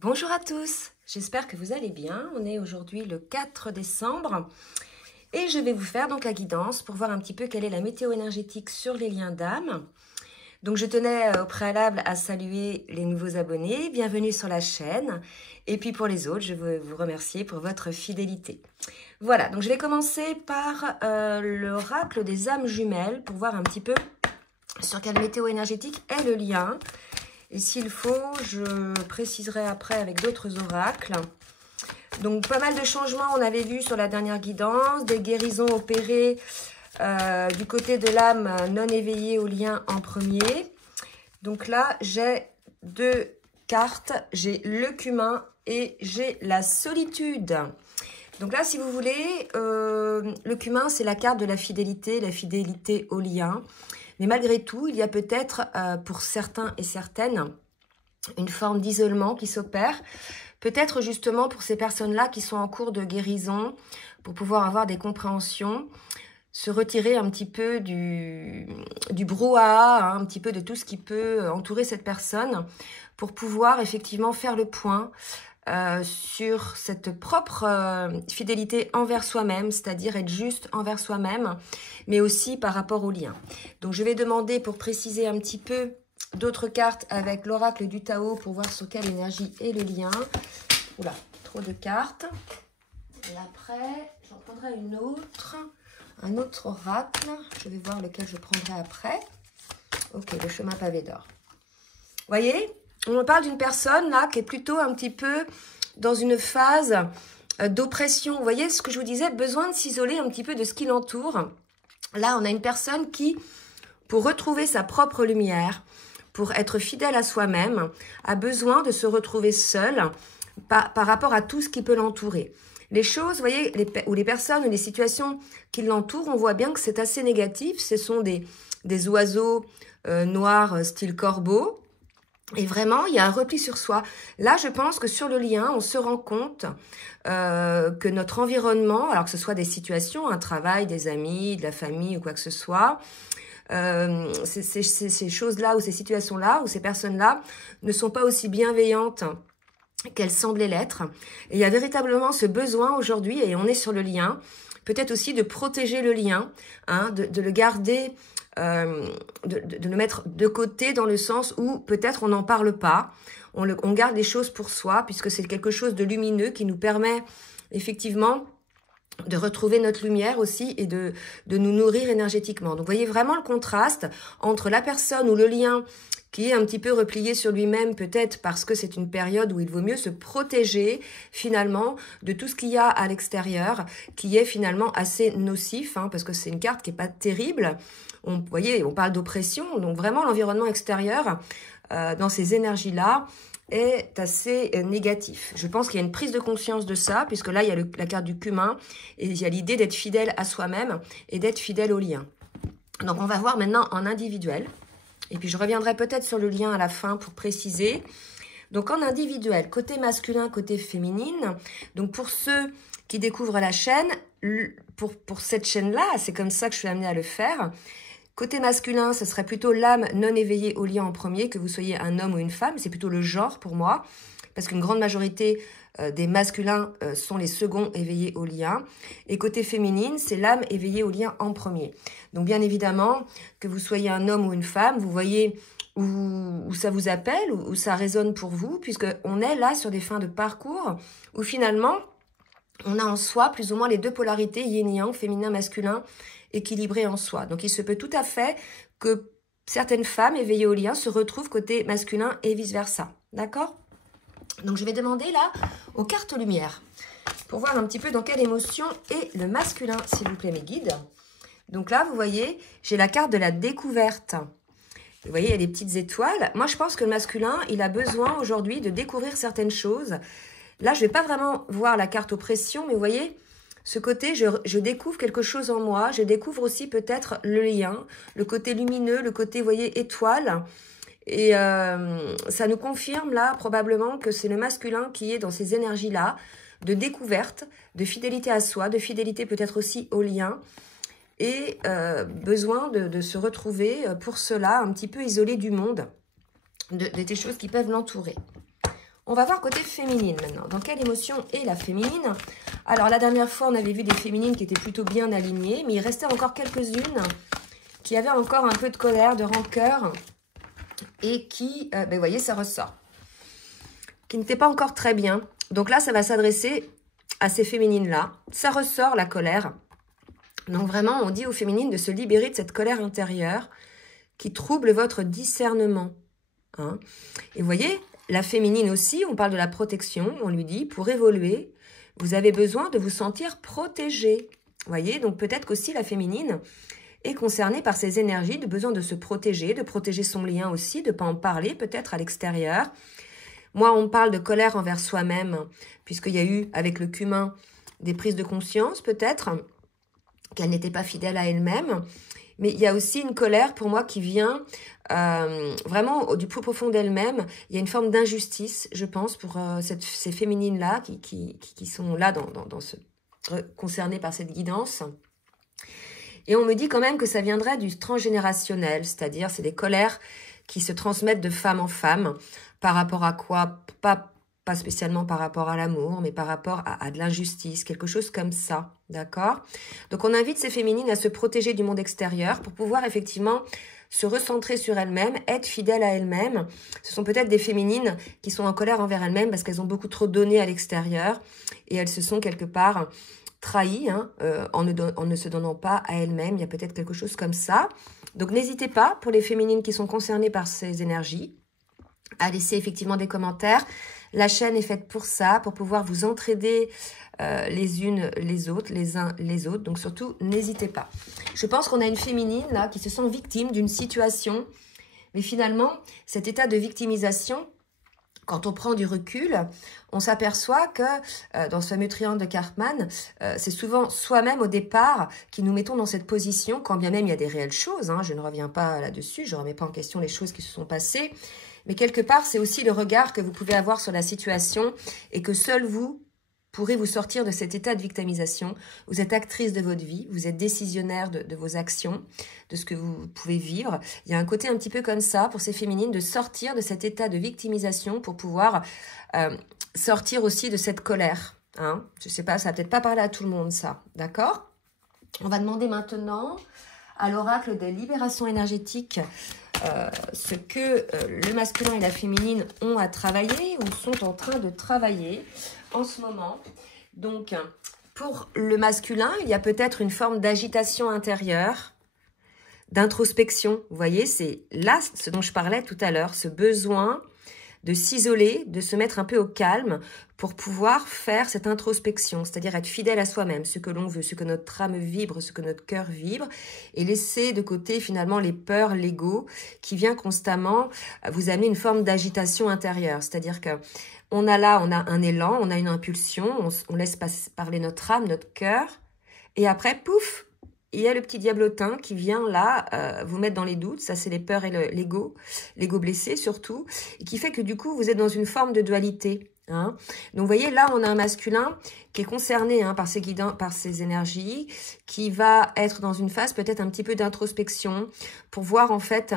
Bonjour à tous, j'espère que vous allez bien. On est aujourd'hui le 4 décembre et je vais vous faire donc la guidance pour voir un petit peu quelle est la météo énergétique sur les liens d'âme. Donc je tenais au préalable à saluer les nouveaux abonnés, bienvenue sur la chaîne. Et puis pour les autres, je veux vous remercier pour votre fidélité. Voilà, donc je vais commencer par l'oracle des âmes jumelles pour voir un petit peu sur quelle météo énergétique est le lien. Et s'il faut, je préciserai après avec d'autres oracles. Donc, pas mal de changements, on avait vu sur la dernière guidance, des guérisons opérées du côté de l'âme non éveillée au lien en premier. Donc là, j'ai deux cartes, j'ai le cumin et j'ai la solitude. Donc là, si vous voulez, le cumin, c'est la carte de la fidélité au lien. Mais malgré tout, il y a peut-être, pour certains et certaines, une forme d'isolement qui s'opère. Peut-être justement pour ces personnes-là qui sont en cours de guérison, pour pouvoir avoir des compréhensions, se retirer un petit peu du brouhaha, hein, un petit peu de tout ce qui peut entourer cette personne, pour pouvoir effectivement faire le point sur cette propre fidélité envers soi-même, c'est-à-dire être juste envers soi-même, mais aussi par rapport au lien. Donc je vais demander pour préciser un petit peu d'autres cartes avec l'oracle du Tao pour voir sur quelle énergie est le lien. Oula, trop de cartes. Et après, j'en prendrai une autre, un autre oracle. Je vais voir lequel je prendrai après. Ok, le chemin pavé d'or. Vous voyez ? On me parle d'une personne là qui est plutôt un petit peu dans une phase d'oppression. Vous voyez ce que je vous disais, besoin de s'isoler un petit peu de ce qui l'entoure. Là, on a une personne qui, pour retrouver sa propre lumière, pour être fidèle à soi-même, a besoin de se retrouver seule par rapport à tout ce qui peut l'entourer. Les choses, vous voyez, les personnes ou les situations qui l'entourent, on voit bien que c'est assez négatif. Ce sont des oiseaux noirs style corbeau. Et vraiment, il y a un repli sur soi. Là, je pense que sur le lien, on se rend compte que notre environnement, alors que ce soit des situations, un travail, des amis, de la famille ou quoi que ce soit, ces choses-là ou ces situations-là ou ces personnes-là ne sont pas aussi bienveillantes qu'elles semblaient l'être. Et il y a véritablement ce besoin aujourd'hui, et on est sur le lien, peut-être aussi de protéger le lien, hein, de le garder, de le mettre de côté dans le sens où peut-être on n'en parle pas, on garde les choses pour soi, puisque c'est quelque chose de lumineux qui nous permet effectivement de retrouver notre lumière aussi et de nous nourrir énergétiquement. Donc, vous voyez vraiment le contraste entre la personne ou le lien qui est un petit peu replié sur lui-même, peut-être parce que c'est une période où il vaut mieux se protéger finalement de tout ce qu'il y a à l'extérieur, qui est finalement assez nocif, hein, parce que c'est une carte qui est pas terrible. Vous voyez, on parle d'oppression, donc vraiment l'environnement extérieur dans ces énergies-là est assez négatif. Je pense qu'il y a une prise de conscience de ça, puisque là, il y a la carte du cumin, et il y a l'idée d'être fidèle à soi-même et d'être fidèle au lien. Donc, on va voir maintenant en individuel. Et puis, je reviendrai peut-être sur le lien à la fin pour préciser. Donc, en individuel, côté masculin, côté féminine. Donc, pour ceux qui découvrent la chaîne, pour cette chaîne-là, c'est comme ça que je suis amenée à le faire. Côté masculin, ce serait plutôt l'âme non éveillée au lien en premier, que vous soyez un homme ou une femme. C'est plutôt le genre pour moi, parce qu'une grande majorité des masculins sont les seconds éveillés au lien. Et côté féminine, c'est l'âme éveillée au lien en premier. Donc bien évidemment, que vous soyez un homme ou une femme, vous voyez où ça vous appelle, où ça résonne pour vous, puisqu'on est là sur des fins de parcours où finalement, on a en soi plus ou moins les deux polarités, yin-yang, féminin-masculin, équilibrées en soi. Donc il se peut tout à fait que certaines femmes éveillées au lien se retrouvent côté masculin et vice-versa. D'accord ? Donc je vais demander là aux cartes lumière pour voir un petit peu dans quelle émotion est le masculin, s'il vous plaît mes guides. Donc là, vous voyez, j'ai la carte de la découverte. Vous voyez, il y a des petites étoiles. Moi, je pense que le masculin, il a besoin aujourd'hui de découvrir certaines choses. Là, je ne vais pas vraiment voir la carte oppression, mais vous voyez, ce côté, je découvre quelque chose en moi. Je découvre aussi peut-être le lien, le côté lumineux, le côté, vous voyez, étoile. Et ça nous confirme là, probablement, que c'est le masculin qui est dans ces énergies-là, de découverte, de fidélité à soi, de fidélité peut-être aussi au lien, et besoin de se retrouver pour cela un petit peu isolé du monde, des choses qui peuvent l'entourer. On va voir côté féminine maintenant. Dans quelle émotion est la féminine? Alors, la dernière fois, on avait vu des féminines qui étaient plutôt bien alignées, mais il restait encore quelques-unes qui avaient encore un peu de colère, de rancœur, et qui, vous voyez, ça ressort, qui n'étaient pas encore très bien. Donc là, ça va s'adresser à ces féminines-là. Ça ressort, la colère. Donc vraiment, on dit aux féminines de se libérer de cette colère intérieure qui trouble votre discernement. Hein. Et vous voyez, la féminine aussi, on parle de la protection, on lui dit, pour évoluer, vous avez besoin de vous sentir protégé. Vous voyez, donc peut-être qu'aussi la féminine est concernée par ces énergies, de besoin de se protéger, de protéger son lien aussi, de ne pas en parler peut-être à l'extérieur. Moi, on parle de colère envers soi-même, puisqu'il y a eu, avec le cumin, des prises de conscience peut-être, qu'elle n'était pas fidèle à elle-même. Mais il y a aussi une colère pour moi qui vient vraiment du plus profond d'elle-même. Il y a une forme d'injustice, je pense, pour ces féminines-là qui sont là concernées par cette guidance. Et on me dit quand même que ça viendrait du transgénérationnel, c'est-à-dire c'est des colères qui se transmettent de femme en femme. Par rapport à quoi? Pas spécialement par rapport à l'amour, mais par rapport à de l'injustice, quelque chose comme ça, d'accord? Donc on invite ces féminines à se protéger du monde extérieur pour pouvoir effectivement se recentrer sur elles-mêmes, être fidèles à elles-mêmes. Ce sont peut-être des féminines qui sont en colère envers elles-mêmes parce qu'elles ont beaucoup trop donné à l'extérieur et elles se sont quelque part trahies en ne se donnant pas à elles-mêmes. Il y a peut-être quelque chose comme ça. Donc n'hésitez pas, pour les féminines qui sont concernées par ces énergies, à laisser effectivement des commentaires. La chaîne est faite pour ça, pour pouvoir vous entraider les unes les autres, les uns les autres. Donc surtout, n'hésitez pas. Je pense qu'on a une féminine là qui se sent victime d'une situation. Mais finalement, cet état de victimisation, quand on prend du recul, on s'aperçoit que dans ce fameux triangle de Karpman, c'est souvent soi-même au départ qui nous mettons dans cette position, quand bien même il y a des réelles choses. Je ne reviens pas là-dessus, je ne remets pas en question les choses qui se sont passées. Mais quelque part, c'est aussi le regard que vous pouvez avoir sur la situation et que seul vous pourrez vous sortir de cet état de victimisation. Vous êtes actrice de votre vie, vous êtes décisionnaire de vos actions, de ce que vous pouvez vivre. Il y a un côté un petit peu comme ça pour ces féminines de sortir de cet état de victimisation pour pouvoir sortir aussi de cette colère. Je ne sais pas, ça va peut-être pas parler à tout le monde ça, d'accord? On va demander maintenant à l'oracle de libération énergétique ce que le masculin et la féminine ont à travailler ou sont en train de travailler en ce moment. Donc, pour le masculin, il y a peut-être une forme d'agitation intérieure, d'introspection. Vous voyez, c'est là ce dont je parlais tout à l'heure, ce besoin de s'isoler, de se mettre un peu au calme pour pouvoir faire cette introspection, c'est-à-dire être fidèle à soi-même, ce que l'on veut, ce que notre âme vibre, ce que notre cœur vibre, et laisser de côté finalement les peurs, l'ego, qui vient constamment vous amener une forme d'agitation intérieure, c'est-à-dire que on a un élan, on a une impulsion, on laisse parler notre âme, notre cœur, et après, pouf, il y a le petit diablotin qui vient là vous mettre dans les doutes. Ça, c'est les peurs et l'ego blessé surtout, et qui fait que du coup, vous êtes dans une forme de dualité. Donc, vous voyez, là, on a un masculin qui est concerné par ces guidants, par ces énergies, qui va être dans une phase peut-être un petit peu d'introspection pour voir en fait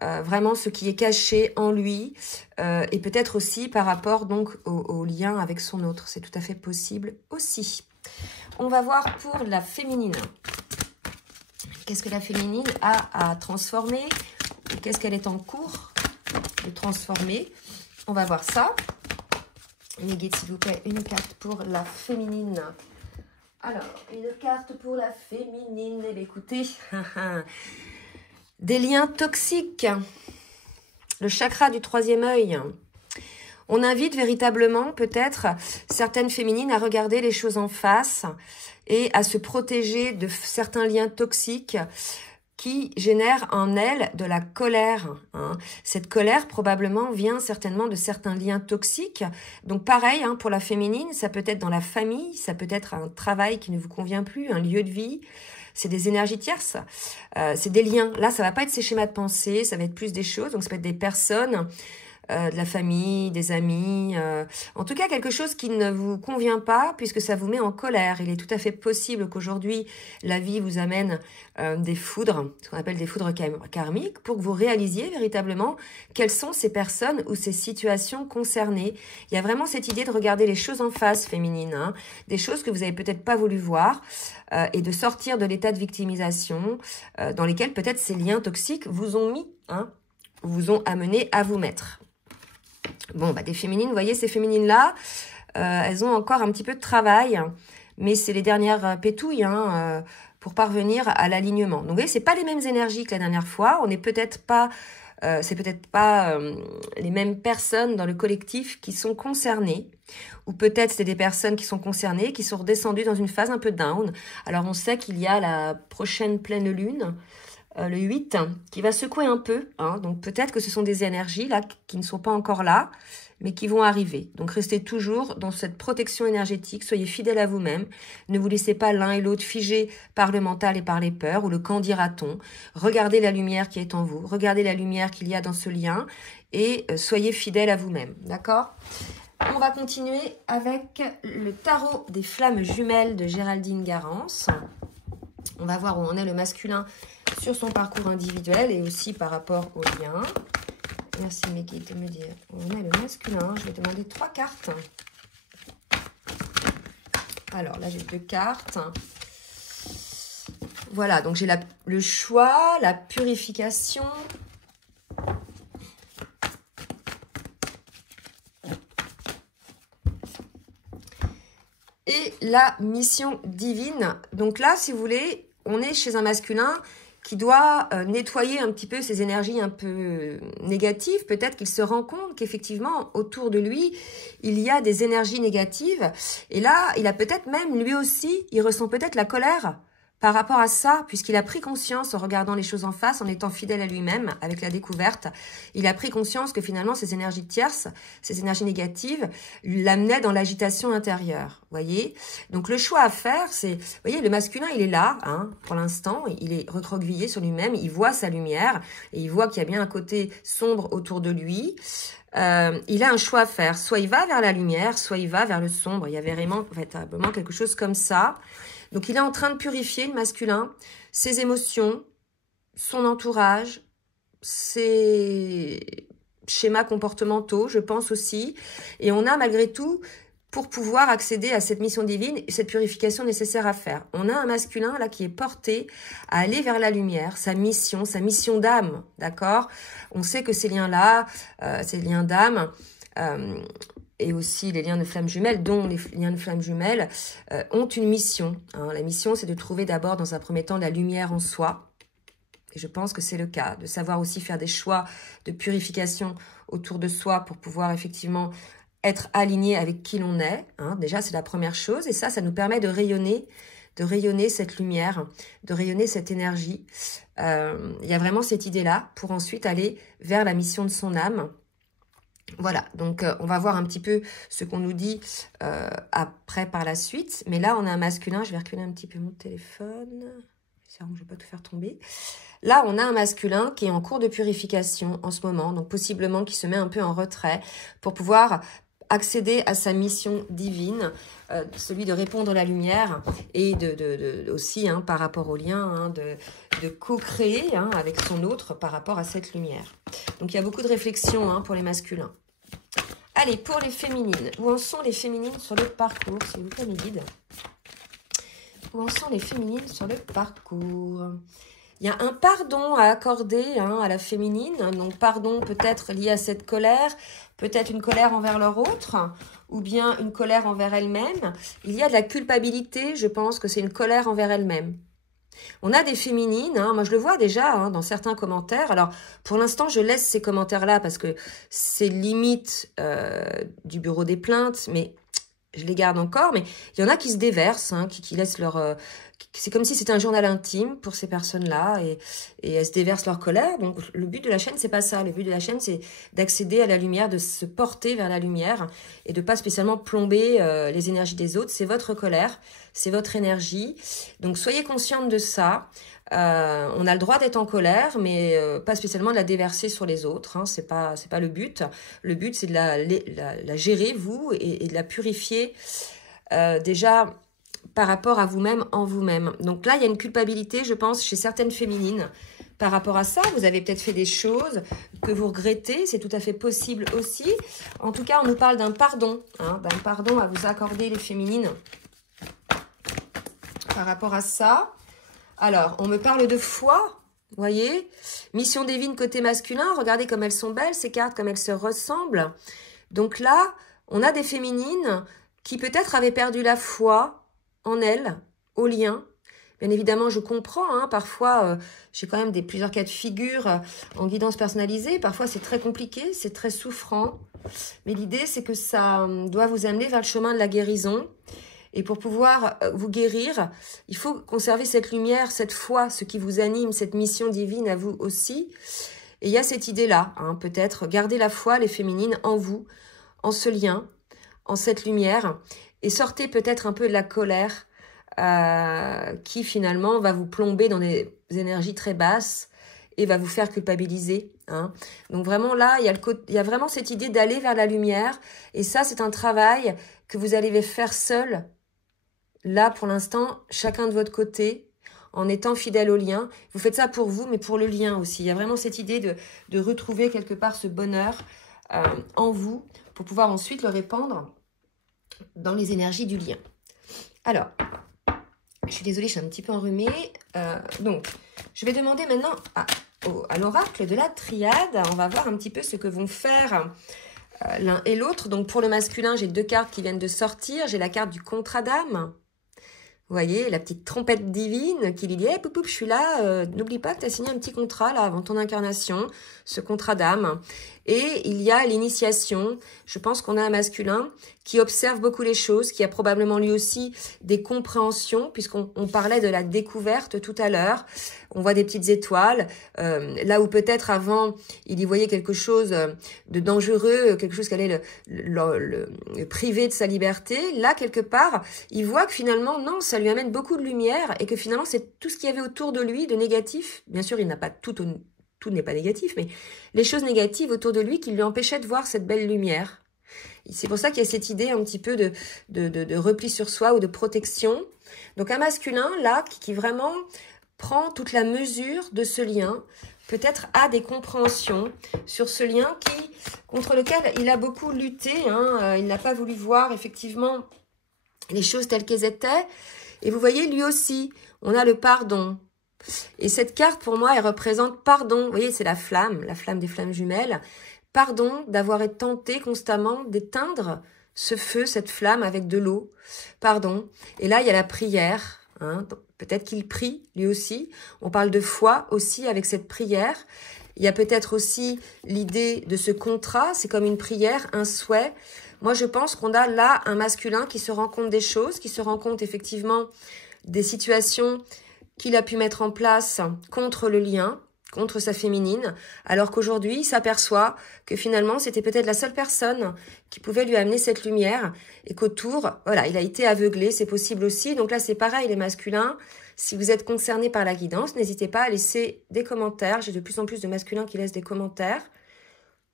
vraiment ce qui est caché en lui et peut-être aussi par rapport donc au lien avec son autre. C'est tout à fait possible aussi. On va voir pour la féminine. Qu'est-ce que la féminine a à transformer? Qu'est-ce qu'elle est en cours de transformer? On va voir ça. Les guides, s'il vous plaît, une carte pour la féminine. Alors, une carte pour la féminine. Eh bien, écoutez, des liens toxiques. Le chakra du troisième œil. On invite véritablement peut-être certaines féminines à regarder les choses en face et à se protéger de certains liens toxiques qui génèrent en elles de la colère. Cette colère probablement vient certainement de certains liens toxiques. Donc pareil, pour la féminine, ça peut être dans la famille, ça peut être un travail qui ne vous convient plus, un lieu de vie. C'est des énergies tierces, c'est des liens. Là, ça va pas être ces schémas de pensée, ça va être plus des choses. Donc ça peut être des personnes de la famille, des amis, en tout cas quelque chose qui ne vous convient pas puisque ça vous met en colère. Il est tout à fait possible qu'aujourd'hui la vie vous amène des foudres, ce qu'on appelle des foudres karmiques, pour que vous réalisiez véritablement quelles sont ces personnes ou ces situations concernées. Il y a vraiment cette idée de regarder les choses en face féminine, hein, des choses que vous avez peut-être pas voulu voir et de sortir de l'état de victimisation dans lesquels peut-être ces liens toxiques vous ont mis, hein, vous ont amené à vous mettre. Bon, bah des féminines, vous voyez, ces féminines-là, elles ont encore un petit peu de travail, mais c'est les dernières pétouilles hein, pour parvenir à l'alignement. Donc, vous voyez, c'est pas les mêmes énergies que la dernière fois. On n'est peut-être pas, c'est peut-être pas les mêmes personnes dans le collectif qui sont concernées. Ou peut-être c'est des personnes qui sont concernées, qui sont redescendues dans une phase un peu down. Alors, on sait qu'il y a la prochaine pleine lune, le 8, qui va secouer un peu. Hein, donc, peut-être que ce sont des énergies là qui ne sont pas encore là, mais qui vont arriver. Donc, restez toujours dans cette protection énergétique. Soyez fidèles à vous-même. Ne vous laissez pas l'un et l'autre figés par le mental et par les peurs ou le qu'en dira-t-on. Regardez la lumière qui est en vous. Regardez la lumière qu'il y a dans ce lien et soyez fidèles à vous-même. D'accord ? On va continuer avec le tarot des flammes jumelles de Géraldine Garance. On va voir où en est le masculin sur son parcours individuel et aussi par rapport au lien. Merci mes guides de me dire où en est le masculin. Je vais demander 3 cartes. Alors là, j'ai 2 cartes. Voilà, donc j'ai le choix, la purification. Et la mission divine. Donc là, si vous voulez, on est chez un masculin qui doit nettoyer un petit peu ses énergies un peu négatives. Peut-être qu'il se rend compte qu'effectivement, autour de lui, il y a des énergies négatives. Et là, il a peut-être même, lui aussi, il ressent peut-être la colère par rapport à ça, puisqu'il a pris conscience en regardant les choses en face, en étant fidèle à lui-même, avec la découverte, il a pris conscience que finalement ces énergies tierces, ces énergies négatives, l'amenaient dans l'agitation intérieure, voyez. Donc le choix à faire, c'est, vous voyez, le masculin, il est là, hein, pour l'instant, il est recroquevillé sur lui-même, il voit sa lumière, et il voit qu'il y a bien un côté sombre autour de lui. Il a un choix à faire, soit il va vers la lumière, soit il va vers le sombre, il y a véritablement quelque chose comme ça. Donc, il est en train de purifier le masculin, ses émotions, son entourage, ses schémas comportementaux, je pense aussi. Et on a malgré tout, pour pouvoir accéder à cette mission divine, cette purification nécessaire à faire. On a un masculin là qui est porté à aller vers la lumière, sa mission d'âme, d'accord? On sait que ces liens-là, ces liens d'âme, et aussi les liens de flammes jumelles, dont les liens de flammes jumelles, ont une mission. Hein. La mission, c'est de trouver d'abord, dans un premier temps, la lumière en soi. Et je pense que c'est le cas, de savoir aussi faire des choix de purification autour de soi pour pouvoir effectivement être aligné avec qui l'on est. Hein. Déjà, c'est la première chose. Et ça nous permet de rayonner cette lumière, de rayonner cette énergie. Il y a vraiment cette idée-là pour ensuite aller vers la mission de son âme. Voilà, donc on va voir un petit peu ce qu'on nous dit après par la suite. Mais là, on a un masculin. Je vais reculer un petit peu mon téléphone. J'espère que je ne vais pas tout faire tomber. Là, on a un masculin qui est en cours de purification en ce moment. Donc, possiblement qui se met un peu en retrait pour pouvoir accéder à sa mission divine, celui de répondre à la lumière et aussi hein, par rapport au lien, hein, de co-créer hein, avec son autre par rapport à cette lumière. Donc, il y a beaucoup de réflexions hein, pour les masculins. Allez, pour les féminines. Où en sont les féminines sur le parcours, s'il vous plaît, mes guides? Où en sont les féminines sur le parcours? Il y a un pardon à accorder hein, à la féminine. Donc, pardon peut-être lié à cette colère, peut-être une colère envers leur autre, ou bien une colère envers elle-même. Il y a de la culpabilité, je pense que c'est une colère envers elle-même. On a des féminines, hein, moi je le vois déjà hein, dans certains commentaires. Alors, pour l'instant, je laisse ces commentaires-là parce que c'est limite du bureau des plaintes, mais je les garde encore. Mais il y en a qui se déversent, hein, qui laissent leur... c'est comme si c'était un journal intime pour ces personnes-là et elles se déversent leur colère. Donc, le but de la chaîne, c'est pas ça. Le but de la chaîne, c'est d'accéder à la lumière, de se porter vers la lumière et de pas spécialement plomber les énergies des autres. C'est votre colère, c'est votre énergie. Donc, soyez consciente de ça. On a le droit d'être en colère, mais pas spécialement de la déverser sur les autres. Hein, c'est pas le but. Le but, c'est de la gérer, vous, et de la purifier déjà par rapport à vous-même, en vous-même. Donc là, il y a une culpabilité, je pense, chez certaines féminines. Par rapport à ça, vous avez peut-être fait des choses que vous regrettez, c'est tout à fait possible aussi. En tout cas, on nous parle d'un pardon, hein, d'un pardon à vous accorder, les féminines, par rapport à ça. Alors, on me parle de foi, vous voyez, mission divine côté masculin, regardez comme elles sont belles, ces cartes, comme elles se ressemblent. Donc là, on a des féminines qui peut-être avaient perdu la foi en elles, au lien. Bien évidemment, je comprends, hein, parfois, j'ai quand même plusieurs cas de figure en guidance personnalisée. Parfois, c'est très compliqué, c'est très souffrant. Mais l'idée, c'est que ça doit vous amener vers le chemin de la guérison. Et pour pouvoir vous guérir, il faut conserver cette lumière, cette foi, ce qui vous anime, cette mission divine à vous aussi. Et il y a cette idée-là, hein, peut-être, garder la foi, les féminines, en vous, en ce lien, en cette lumière. Et sortez peut-être un peu de la colère, qui finalement va vous plomber dans des énergies très basses et va vous faire culpabiliser. Hein. Donc vraiment là, il y a vraiment cette idée d'aller vers la lumière. Et ça, c'est un travail que vous allez faire seul. Là, pour l'instant, chacun de votre côté, en étant fidèle au lien. Vous faites ça pour vous, mais pour le lien aussi. Il y a vraiment cette idée de retrouver quelque part ce bonheur en vous pour pouvoir ensuite le répandre dans les énergies du lien. Alors, je suis désolée, je suis un petit peu enrhumée. Donc, je vais demander maintenant à l'oracle de la triade. On va voir un petit peu ce que vont faire l'un et l'autre. Donc, pour le masculin, j'ai 2 cartes qui viennent de sortir. J'ai la carte du contrat d'âme. Vous voyez, la petite trompette divine qui lui dit hey, « poup, je suis là, n'oublie pas que tu as signé un petit contrat là avant ton incarnation, ce contrat d'âme. » Et il y a l'initiation. Je pense qu'on a un masculin qui observe beaucoup les choses, qui a probablement lui aussi des compréhensions, puisqu'on parlait de la découverte tout à l'heure. On voit des petites étoiles. Là où peut-être avant, il y voyait quelque chose de dangereux, quelque chose qui allait le priver de sa liberté. Là, quelque part, il voit que finalement, non, ça lui amène beaucoup de lumière et que finalement, c'est tout ce qu'il y avait autour de lui de négatif. Bien sûr, il n'a pas tout n'est pas négatif, mais les choses négatives autour de lui qui lui empêchaient de voir cette belle lumière. C'est pour ça qu'il y a cette idée un petit peu de repli sur soi ou de protection. Donc un masculin, là, qui vraiment prend toute la mesure de ce lien, peut-être a des compréhensions sur ce lien contre lequel il a beaucoup lutté. Hein, il n'a pas voulu voir effectivement les choses telles qu'elles étaient. Et vous voyez, lui aussi, on a le pardon. Et cette carte, pour moi, elle représente pardon. Vous voyez, c'est la flamme des flammes jumelles. Pardon d'avoir été tenté constamment d'éteindre ce feu, cette flamme avec de l'eau. Pardon. Et là, il y a la prière. Hein. Peut-être qu'il prie, lui aussi. On parle de foi aussi avec cette prière. Il y a peut-être aussi l'idée de ce contrat. C'est comme une prière, un souhait. Moi, je pense qu'on a là un masculin qui se rend compte des choses, qui se rend compte effectivement des situations qu'il a pu mettre en place contre le lien, contre sa féminine, alors qu'aujourd'hui, il s'aperçoit que finalement, c'était peut-être la seule personne qui pouvait lui amener cette lumière et qu'autour, voilà, il a été aveuglé, c'est possible aussi. Donc là, c'est pareil, les masculins. Si vous êtes concernés par la guidance, n'hésitez pas à laisser des commentaires. J'ai de plus en plus de masculins qui laissent des commentaires.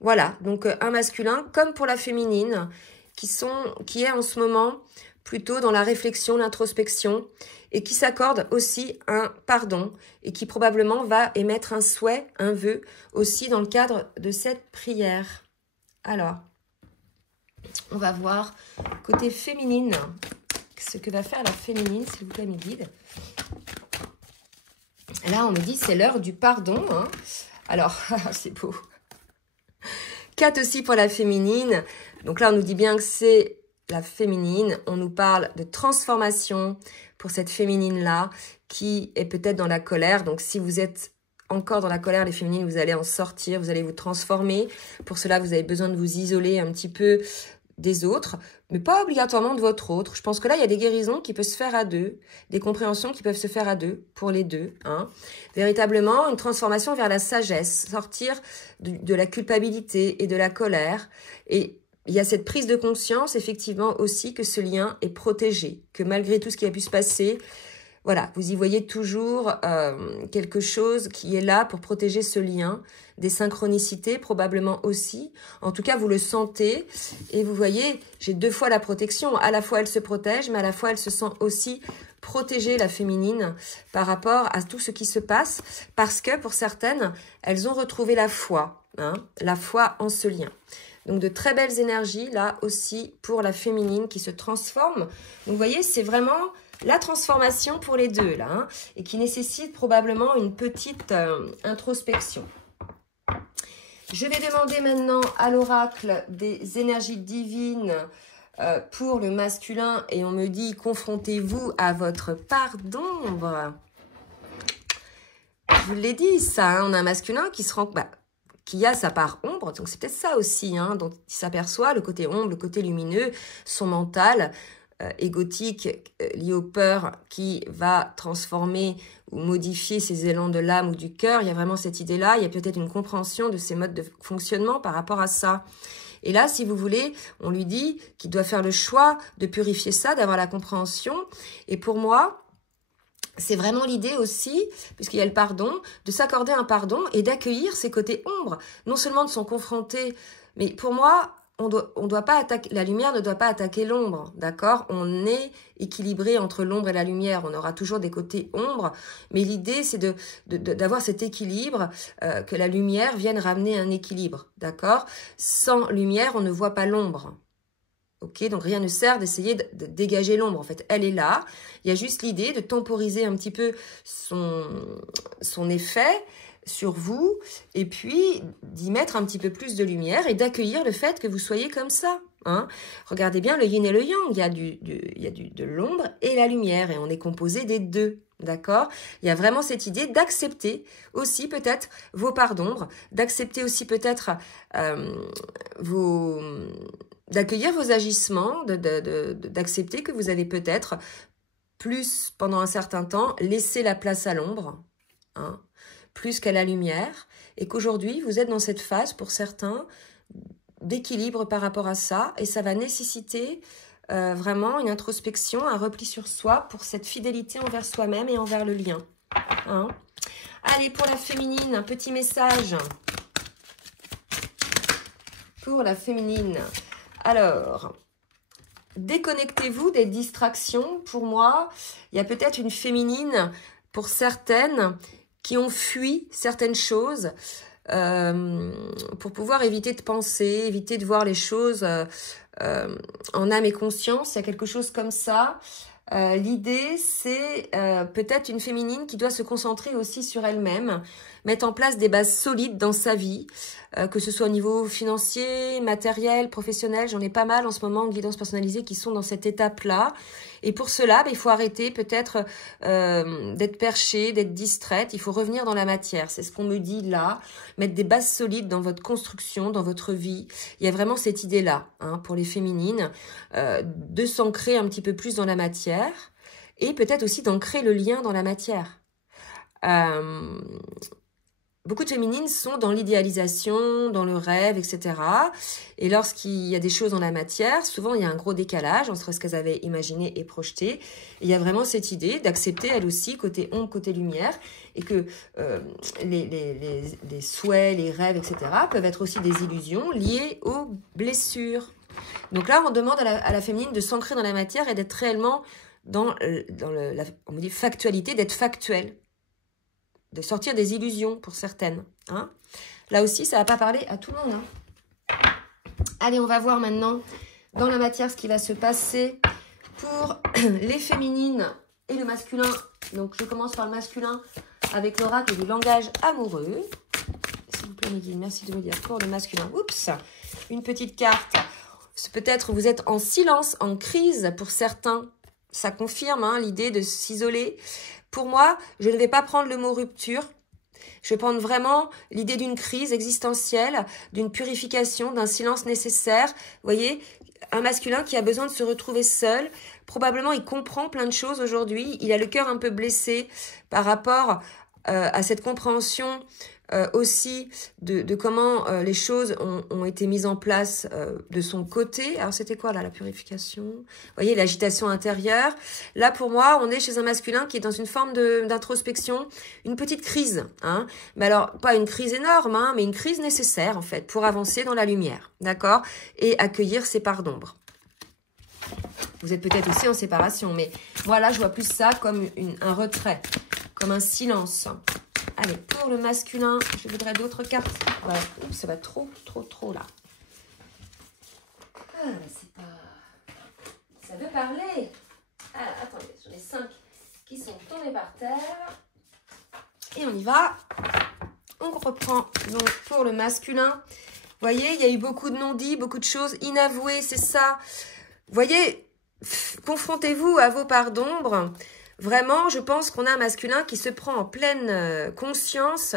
Voilà, donc un masculin, comme pour la féminine, qui est en ce moment plutôt dans la réflexion, l'introspection, et qui s'accorde aussi un pardon, et qui probablement va émettre un souhait, un vœu, aussi dans le cadre de cette prière. Alors, on va voir côté féminine, ce que va faire la féminine, s'il vous plaît, mes guides. Là, on me dit, c'est l'heure du pardon. Hein. Alors, c'est beau. 4 aussi pour la féminine. Donc là, on nous dit bien que c'est la féminine. On nous parle de transformation pour cette féminine-là qui est peut-être dans la colère. Donc, si vous êtes encore dans la colère, les féminines, vous allez en sortir, vous allez vous transformer. Pour cela, vous avez besoin de vous isoler un petit peu des autres, mais pas obligatoirement de votre autre. Je pense que là, il y a des guérisons qui peuvent se faire à deux, des compréhensions qui peuvent se faire à deux, pour les deux. Hein. Véritablement, une transformation vers la sagesse, sortir de la culpabilité et de la colère. Et il y a cette prise de conscience, effectivement, aussi que ce lien est protégé, que malgré tout ce qui a pu se passer, voilà, vous y voyez toujours quelque chose qui est là pour protéger ce lien, des synchronicités probablement aussi. En tout cas, vous le sentez et vous voyez, j'ai 2 fois la protection. À la fois, elle se protège, mais à la fois, elle se sent aussi protégée, la féminine, par rapport à tout ce qui se passe. Parce que pour certaines, elles ont retrouvé la foi, hein, la foi en ce lien. Donc, de très belles énergies, là aussi, pour la féminine qui se transforme. Donc, vous voyez, c'est vraiment la transformation pour les deux, là, hein, et qui nécessite probablement une petite introspection. Je vais demander maintenant à l'oracle des énergies divines pour le masculin, et on me dit, confrontez-vous à votre part d'ombre. Je vous l'ai dit, ça, hein, on a un masculin qui se rend... qui a sa part ombre, donc c'est peut-être ça aussi, hein, dont il s'aperçoit, le côté ombre, le côté lumineux, son mental égotique lié aux peurs qui va transformer ou modifier ses élans de l'âme ou du cœur. Il y a vraiment cette idée-là, il y a peut-être une compréhension de ses modes de fonctionnement par rapport à ça. Et là, si vous voulez, on lui dit qu'il doit faire le choix de purifier ça, d'avoir la compréhension. Et pour moi, c'est vraiment l'idée aussi, puisqu'il y a le pardon, de s'accorder un pardon et d'accueillir ses côtés ombres. Non seulement de s'en confronter, mais pour moi, on doit pas attaquer, la lumière ne doit pas attaquer l'ombre, d'accord? On est équilibré entre l'ombre et la lumière. On aura toujours des côtés ombres, mais l'idée, c'est d'avoir cet équilibre, que la lumière vienne ramener un équilibre, d'accord? Sans lumière, on ne voit pas l'ombre. Ok, donc rien ne sert d'essayer de dégager l'ombre. En fait, elle est là. Il y a juste l'idée de temporiser un petit peu son effet sur vous et puis d'y mettre un petit peu plus de lumière et d'accueillir le fait que vous soyez comme ça. Hein. Regardez bien le yin et le yang. Il y a de l'ombre et la lumière et on est composé des deux. D'accord? Il y a vraiment cette idée d'accepter aussi peut-être vos parts d'ombre, d'accepter aussi peut-être d'accueillir vos agissements, d'accepter que vous avez peut-être plus, pendant un certain temps, laissé la place à l'ombre, hein, plus qu'à la lumière, et qu'aujourd'hui, vous êtes dans cette phase, pour certains, d'équilibre par rapport à ça, et ça va nécessiter vraiment une introspection, un repli sur soi, pour cette fidélité envers soi-même et envers le lien. Hein. Allez, pour la féminine, un petit message. Pour la féminine... Alors, déconnectez-vous des distractions. Pour moi, il y a peut-être une féminine, pour certaines, qui ont fui certaines choses pour pouvoir éviter de penser, éviter de voir les choses en âme et conscience. Il y a quelque chose comme ça. L'idée, c'est peut-être une féminine qui doit se concentrer aussi sur elle-même, mettre en place des bases solides dans sa vie, que ce soit au niveau financier, matériel, professionnel. J'en ai pas mal en ce moment en guidance personnalisée qui sont dans cette étape-là. Et pour cela, il faut arrêter peut-être d'être perché, d'être distraite. Il faut revenir dans la matière. C'est ce qu'on me dit là. Mettre des bases solides dans votre construction, dans votre vie. Il y a vraiment cette idée-là, hein, pour les féminines, de s'ancrer un petit peu plus dans la matière et peut-être aussi d'ancrer le lien dans la matière. Beaucoup de féminines sont dans l'idéalisation, dans le rêve, etc. Et lorsqu'il y a des choses dans la matière, souvent il y a un gros décalage entre ce qu'elles avaient imaginé et projeté. Et il y a vraiment cette idée d'accepter, elle aussi, côté ombre, côté lumière, et que les souhaits, les rêves, etc. peuvent être aussi des illusions liées aux blessures. Donc là, on demande à la féminine de s'ancrer dans la matière et d'être réellement on me dit factualité, d'être factuelle. De sortir des illusions pour certaines. Hein. Là aussi, ça ne va pas parler à tout le monde. Hein. Allez, on va voir maintenant dans la matière ce qui va se passer pour les féminines et le masculin. Donc, je commence par le masculin avec l'oracle du langage amoureux. S'il vous plaît, Miguel, merci de me dire pour le masculin. Oups, une petite carte. Peut-être vous êtes en silence, en crise pour certains. Ça confirme hein, l'idée de s'isoler. Pour moi, je ne vais pas prendre le mot rupture. Je vais prendre vraiment l'idée d'une crise existentielle, d'une purification, d'un silence nécessaire. Vous voyez, un masculin qui a besoin de se retrouver seul. Probablement, il comprend plein de choses aujourd'hui. Il a le cœur un peu blessé par rapport à cette compréhension aussi de comment les choses ont été mises en place de son côté. Alors, c'était quoi, là, la purification? Vous voyez, l'agitation intérieure. Là, pour moi, on est chez un masculin qui est dans une forme d'introspection, une petite crise. Hein. Mais alors, pas une crise énorme, hein, mais une crise nécessaire, en fait, pour avancer dans la lumière. D'accord? Et accueillir ses parts d'ombre. Vous êtes peut-être aussi en séparation, mais moi, là, je vois plus ça comme un retrait, comme un silence. Allez, pour le masculin, je voudrais d'autres cartes. Voilà. Oups, ça va trop, là. Ah, c'est pas... Ça veut parler. Ah, attendez, j'en ai 5 qui sont tombés par terre. Et on y va. On reprend donc pour le masculin. Vous voyez, il y a eu beaucoup de non-dits, beaucoup de choses inavouées, c'est ça. Vous voyez, confrontez-vous à vos parts d'ombre. Vraiment, je pense qu'on a un masculin qui se prend en pleine conscience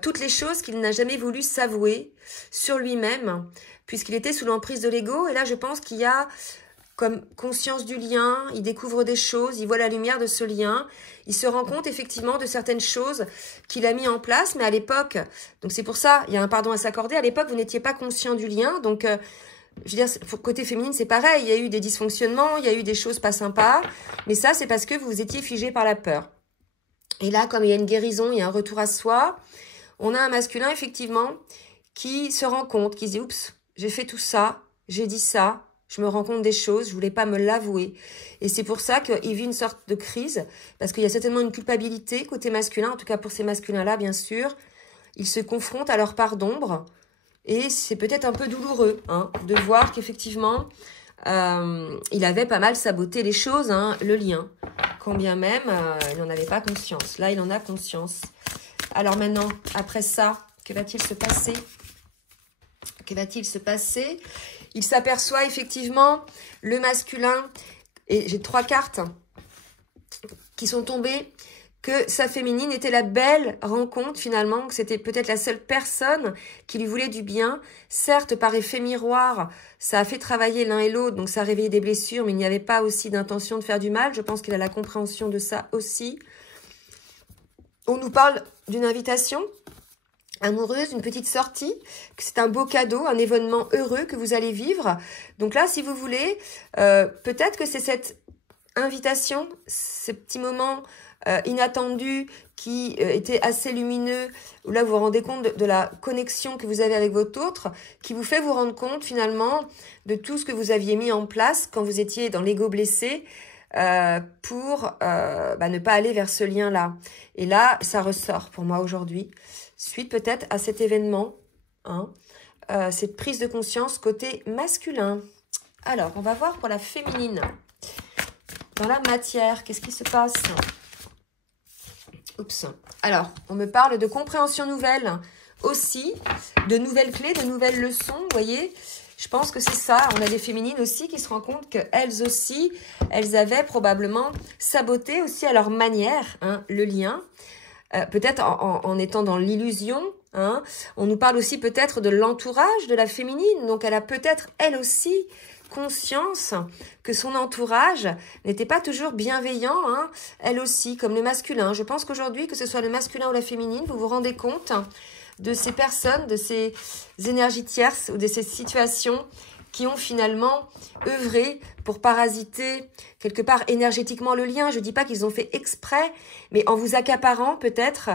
toutes les choses qu'il n'a jamais voulu s'avouer sur lui-même, puisqu'il était sous l'emprise de l'ego. Et là, je pense qu'il y a comme conscience du lien, il découvre des choses, il voit la lumière de ce lien, il se rend compte effectivement de certaines choses qu'il a mis en place, mais à l'époque, donc c'est pour ça, il y a un pardon à s'accorder, à l'époque, vous n'étiez pas conscient du lien, donc... je veux dire, pour côté féminine, c'est pareil. Il y a eu des dysfonctionnements, il y a eu des choses pas sympas. Mais ça, c'est parce que vous étiez figé par la peur. Et là, comme il y a une guérison, il y a un retour à soi, on a un masculin, effectivement, qui se rend compte, qui se dit, oups, j'ai fait tout ça, j'ai dit ça, je me rends compte des choses, je voulais pas me l'avouer. Et c'est pour ça qu'il vit une sorte de crise, parce qu'il y a certainement une culpabilité côté masculin, en tout cas pour ces masculins-là, bien sûr. Ils se confrontent à leur part d'ombre. Et c'est peut-être un peu douloureux hein, de voir qu'effectivement, il avait pas mal saboté les choses, hein, le lien. Quand bien même, il n'en avait pas conscience. Là, il en a conscience. Alors maintenant, après ça, que va-t-il se passer? Que va-t-il se passer? Il s'aperçoit effectivement, le masculin, et j'ai 3 cartes qui sont tombées, que sa féminine était la belle rencontre finalement, que c'était peut-être la seule personne qui lui voulait du bien. Certes, par effet miroir, ça a fait travailler l'un et l'autre, donc ça a réveillé des blessures, mais il n'y avait pas aussi d'intention de faire du mal. Je pense qu'il a la compréhension de ça aussi. On nous parle d'une invitation amoureuse, une petite sortie, que c'est un beau cadeau, un événement heureux que vous allez vivre. Donc là, si vous voulez, peut-être que c'est cette invitation, ce petit moment... inattendu, qui était assez lumineux, où là vous vous rendez compte de la connexion que vous avez avec votre autre, qui vous fait vous rendre compte finalement de tout ce que vous aviez mis en place quand vous étiez dans l'ego blessé pour ne pas aller vers ce lien-là. Et là, ça ressort pour moi aujourd'hui, suite peut-être à cet événement, hein, cette prise de conscience côté masculin. Alors, on va voir pour la féminine. Dans la matière, qu'est-ce qui se passe ? Oups. Alors, on me parle de compréhension nouvelle aussi, de nouvelles clés, de nouvelles leçons, vous voyez. Je pense que c'est ça. On a des féminines aussi qui se rendent compte qu'elles aussi, elles avaient probablement saboté aussi à leur manière hein, le lien. Peut-être en étant dans l'illusion. Hein. On nous parle aussi peut-être de l'entourage de la féminine. Donc, elle a peut-être, elle aussi, conscience que son entourage n'était pas toujours bienveillant, hein, elle aussi, comme le masculin. Je pense qu'aujourd'hui, que ce soit le masculin ou la féminine, vous vous rendez compte de ces personnes, de ces énergies tierces ou de ces situations qui ont finalement œuvré pour parasiter quelque part énergétiquement le lien. Je ne dis pas qu'ils ont fait exprès, mais en vous accaparant peut-être,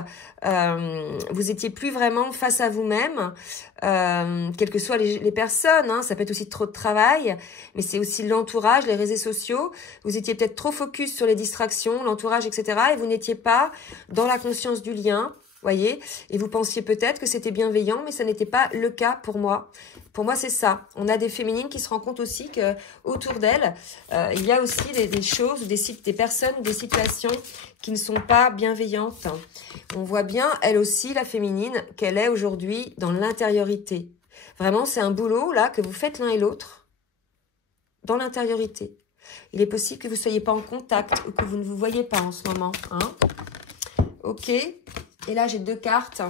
vous étiez plus vraiment face à vous-même, quelles que soient les personnes. Hein, ça peut être aussi trop de travail, mais c'est aussi l'entourage, les réseaux sociaux. Vous étiez peut-être trop focus sur les distractions, l'entourage, etc. Et vous n'étiez pas dans la conscience du lien. Voyez, et vous pensiez peut-être que c'était bienveillant, mais ça n'était pas le cas pour moi. Pour moi, c'est ça. On a des féminines qui se rendent compte aussi que autour d'elles, il y a aussi des choses, des personnes, des situations qui ne sont pas bienveillantes. On voit bien, elle aussi, la féminine, qu'elle est aujourd'hui dans l'intériorité. Vraiment, c'est un boulot là que vous faites l'un et l'autre dans l'intériorité. Il est possible que vous ne soyez pas en contact ou que vous ne vous voyez pas en ce moment. Hein. Ok. Et là, j'ai 2 cartes.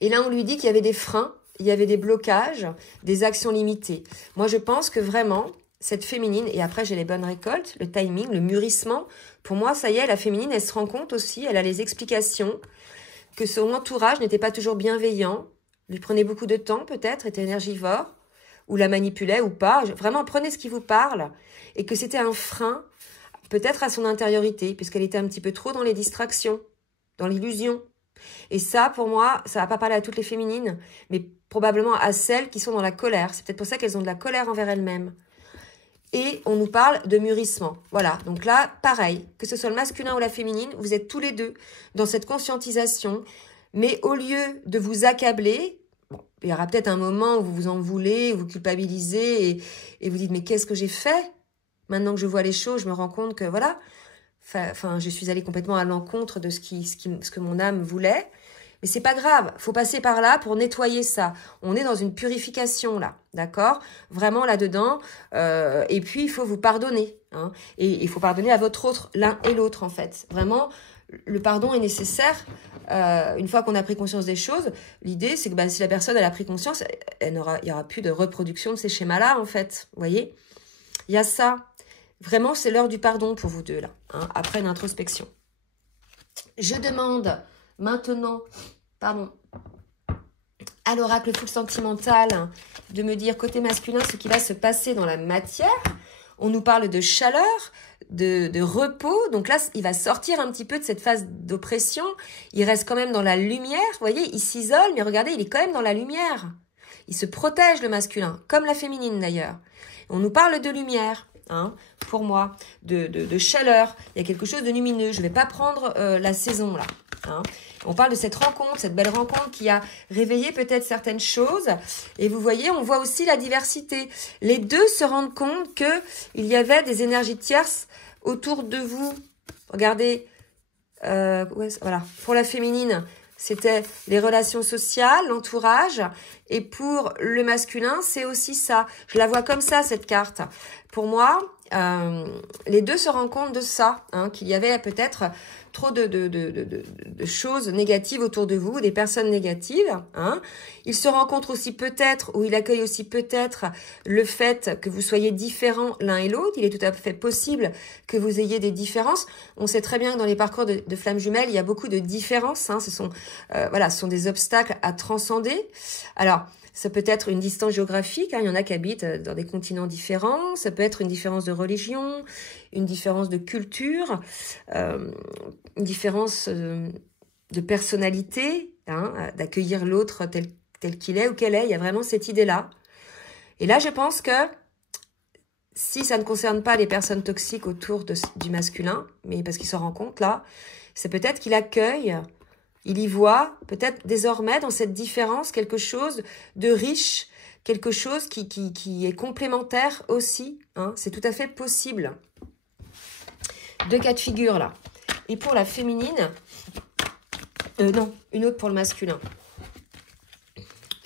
Et là, on lui dit qu'il y avait des freins, il y avait des blocages, des actions limitées. Moi, je pense que vraiment, cette féminine, et après, j'ai les bonnes récoltes, le timing, le mûrissement. Pour moi, ça y est, la féminine, elle se rend compte aussi, elle a les explications que son entourage n'était pas toujours bienveillant, lui prenait beaucoup de temps peut-être, était énergivore, ou la manipulait ou pas. Vraiment, prenez ce qui vous parle, et que c'était un frein peut-être à son intériorité, puisqu'elle était un petit peu trop dans les distractions, dans l'illusion. Et ça, pour moi, ça va pas parler à toutes les féminines, mais probablement à celles qui sont dans la colère. C'est peut-être pour ça qu'elles ont de la colère envers elles-mêmes. Et on nous parle de mûrissement. Voilà, donc là, pareil, que ce soit le masculin ou la féminine, vous êtes tous les deux dans cette conscientisation. Mais au lieu de vous accabler, bon, il y aura peut-être un moment où vous vous en voulez, où vous culpabilisez et vous dites « mais qu'est-ce que j'ai fait ?» Maintenant que je vois les choses, je me rends compte que voilà, enfin, je suis allée complètement à l'encontre de ce que mon âme voulait. Mais c'est pas grave, faut passer par là pour nettoyer ça. On est dans une purification là, d'accord? Vraiment là-dedans. Et puis, il faut vous pardonner. Hein, et il faut pardonner à votre autre, l'un et l'autre en fait. Vraiment, le pardon est nécessaire. Une fois qu'on a pris conscience des choses, l'idée c'est que si la personne elle a pris conscience, il n'y aura plus de reproduction de ces schémas-là en fait. Vous voyez? Il y a ça. Vraiment, c'est l'heure du pardon pour vous deux, là, hein, après une introspection. Je demande maintenant, à l'oracle full sentimental de me dire, côté masculin, ce qui va se passer dans la matière. On nous parle de chaleur, de repos. Donc là, il va sortir un petit peu de cette phase d'oppression. Il reste quand même dans la lumière. Vous voyez, il s'isole, mais regardez, il est quand même dans la lumière. Il se protège, le masculin, comme la féminine d'ailleurs. On nous parle de lumière. Hein, pour moi, de chaleur, il y a quelque chose de lumineux. Je ne vais pas prendre la saison là. Hein. On parle de cette rencontre, cette belle rencontre qui a réveillé peut-être certaines choses. Et vous voyez, on voit aussi la diversité. Les deux se rendent compte qu'il y avait des énergies tierces autour de vous. Regardez, voilà. Pour la féminine, c'était les relations sociales, l'entourage. Et pour le masculin, c'est aussi ça. Je la vois comme ça, cette carte. Pour moi, les deux se rendent compte de ça, hein, qu'il y avait peut-être trop de choses négatives autour de vous, des personnes négatives. Hein. Il se rencontre aussi peut-être, ou il accueille aussi peut-être le fait que vous soyez différents l'un et l'autre. Il est tout à fait possible que vous ayez des différences. On sait très bien que dans les parcours de flammes jumelles, il y a beaucoup de différences. Hein. Ce sont des obstacles à transcender. Alors, ça peut être une distance géographique, hein, il y en a qui habitent dans des continents différents, ça peut être une différence de religion, une différence de culture, une différence de personnalité, hein, d'accueillir l'autre tel qu'il est ou qu'elle est, il y a vraiment cette idée-là. Et là, je pense que si ça ne concerne pas les personnes toxiques autour du masculin, mais parce qu'il se rend compte là, c'est peut-être qu'il accueille... Il y voit peut-être désormais dans cette différence quelque chose de riche, quelque chose qui est complémentaire aussi. Hein, c'est tout à fait possible. Deux cas de figure là. Et pour la féminine, non, une autre pour le masculin.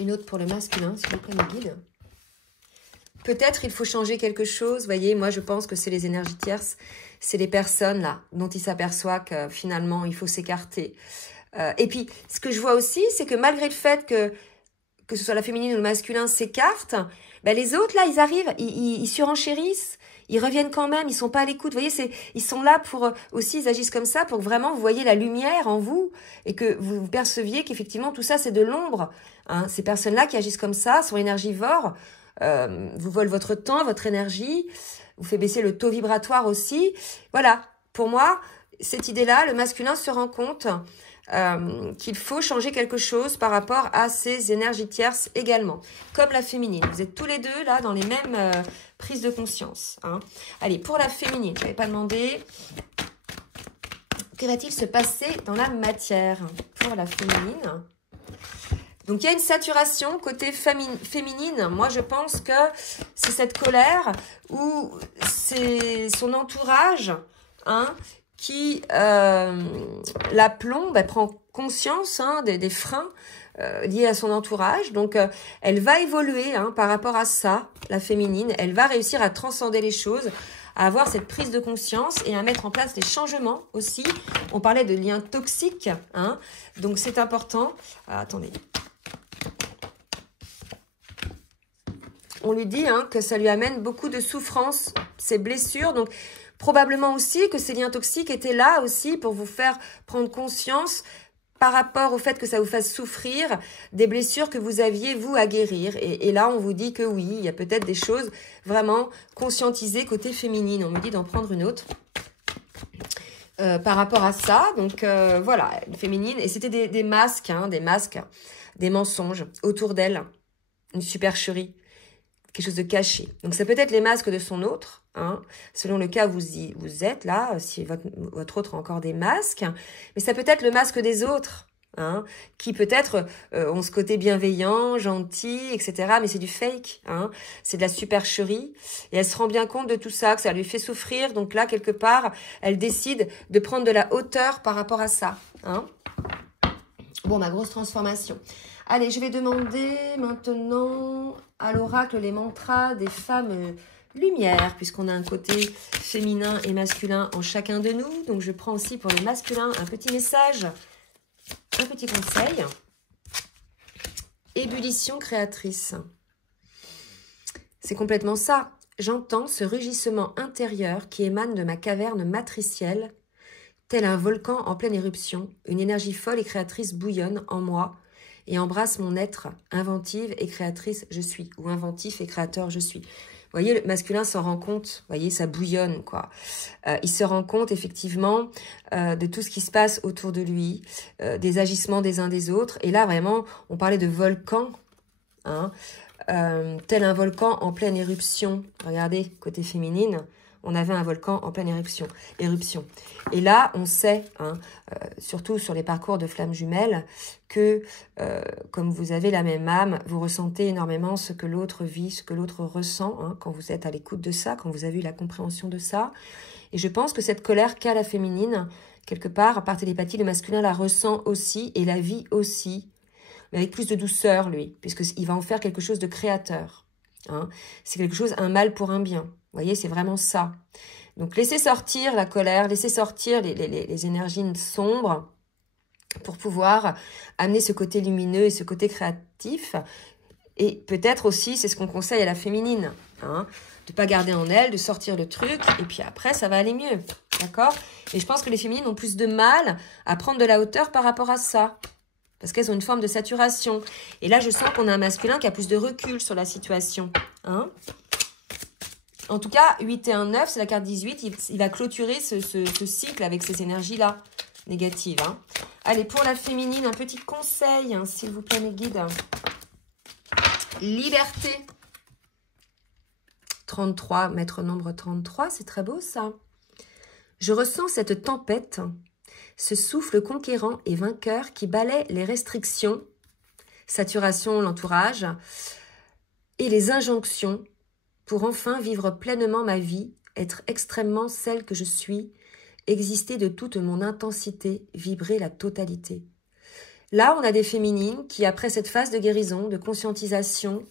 Une autre pour le masculin, s'il vous plaît, mes guides. Peut-être il faut changer quelque chose. Vous voyez, moi je pense que c'est les énergies tierces, c'est les personnes là dont il s'aperçoit que finalement il faut s'écarter. Et puis, ce que je vois aussi, c'est que malgré le fait que ce soit la féminine ou le masculin s'écartent, ben les autres, là, ils arrivent, ils surenchérissent, ils reviennent quand même, ils sont pas à l'écoute. Vous voyez, ils sont là pour, aussi, ils agissent comme ça pour que vraiment vous voyez la lumière en vous et que vous perceviez qu'effectivement, tout ça, c'est de l'ombre. Hein. Ces personnes-là qui agissent comme ça sont énergivores, vous volent votre temps, votre énergie, vous fait baisser le taux vibratoire aussi. Voilà, pour moi, cette idée-là, le masculin se rend compte qu'il faut changer quelque chose par rapport à ces énergies tierces également, comme la féminine. Vous êtes tous les deux là dans les mêmes prises de conscience. Hein. Allez, pour la féminine, je n'avais pas demandé. Que va-t-il se passer dans la matière pour la féminine? Donc, il y a une saturation côté féminine. Moi, je pense que c'est cette colère où c'est son entourage, hein, qui la plombe, elle prend conscience hein, des freins liés à son entourage. Donc, elle va évoluer hein, par rapport à ça, la féminine. Elle va réussir à transcender les choses, à avoir cette prise de conscience et à mettre en place des changements aussi. On parlait de liens toxiques, hein, donc c'est important. Ah, attendez. On lui dit hein, que ça lui amène beaucoup de souffrance, ces blessures. Donc, probablement aussi que ces liens toxiques étaient là aussi pour vous faire prendre conscience par rapport au fait que ça vous fasse souffrir des blessures que vous aviez, vous, à guérir. Et là, on vous dit que oui, il y a peut-être des choses vraiment conscientisées côté féminine. On me dit d'en prendre une autre. Par rapport à ça, donc voilà, féminine. Et c'était des masques, hein, des mensonges autour d'elle. Une supercherie, quelque chose de caché. Donc ça peut être les masques de son autre, hein, selon le cas où vous êtes là, si votre autre a encore des masques. Mais ça peut être le masque des autres, hein, qui peut-être ont ce côté bienveillant, gentil, etc. Mais c'est du fake, hein, c'est de la supercherie. Et elle se rend bien compte de tout ça, que ça lui fait souffrir. Donc là, quelque part, elle décide de prendre de la hauteur par rapport à ça. Hein. Bon, ma grosse transformation. Allez, je vais demander maintenant à l'oracle les mantras des femmes lumière, puisqu'on a un côté féminin et masculin en chacun de nous. Donc, je prends aussi pour les masculins un petit message, un petit conseil. Ébullition créatrice. C'est complètement ça. J'entends ce rugissement intérieur qui émane de ma caverne matricielle, tel un volcan en pleine éruption. Une énergie folle et créatrice bouillonne en moi et embrasse mon être, inventive et créatrice je suis, ou inventif et créateur je suis. Vous voyez, le masculin s'en rend compte, vous voyez, ça bouillonne, quoi. Il se rend compte, effectivement, de tout ce qui se passe autour de lui, des agissements des uns des autres. Et là, vraiment, on parlait de volcan, hein, tel un volcan en pleine éruption. Regardez, côté féminine, on avait un volcan en pleine éruption. Et là, on sait, hein, surtout sur les parcours de flammes jumelles, que comme vous avez la même âme, vous ressentez énormément ce que l'autre vit, ce que l'autre ressent, hein, quand vous êtes à l'écoute de ça, quand vous avez eu la compréhension de ça. Et je pense que cette colère qu'a la féminine, quelque part, par télépathie, le masculin la ressent aussi et la vit aussi, mais avec plus de douceur, lui, puisqu'il va en faire quelque chose de créateur. Hein. C'est quelque chose, un mal pour un bien. Vous voyez, c'est vraiment ça. Donc, laissez sortir la colère, laissez sortir les énergies sombres pour pouvoir amener ce côté lumineux et ce côté créatif. Et peut-être aussi, c'est ce qu'on conseille à la féminine, hein, de ne pas garder en elle, de sortir le truc, et puis après, ça va aller mieux. D'accord? Et je pense que les féminines ont plus de mal à prendre de la hauteur par rapport à ça. Parce qu'elles ont une forme de saturation. Et là, je sens qu'on a un masculin qui a plus de recul sur la situation. Hein? En tout cas, 8 et 1, 9, c'est la carte 18. Il va clôturer ce cycle avec ces énergies-là négatives. Hein? Allez, pour la féminine, un petit conseil, hein, s'il vous plaît, mes guides. Liberté. 33, maître nombre 33, c'est très beau, ça. Je ressens cette tempête, ce souffle conquérant et vainqueur qui balaie les restrictions, saturation, l'entourage, et les injonctions pour enfin vivre pleinement ma vie, être extrêmement celle que je suis, exister de toute mon intensité, vibrer la totalité. Là, on a des féminines qui, après cette phase de guérison, de conscientisation,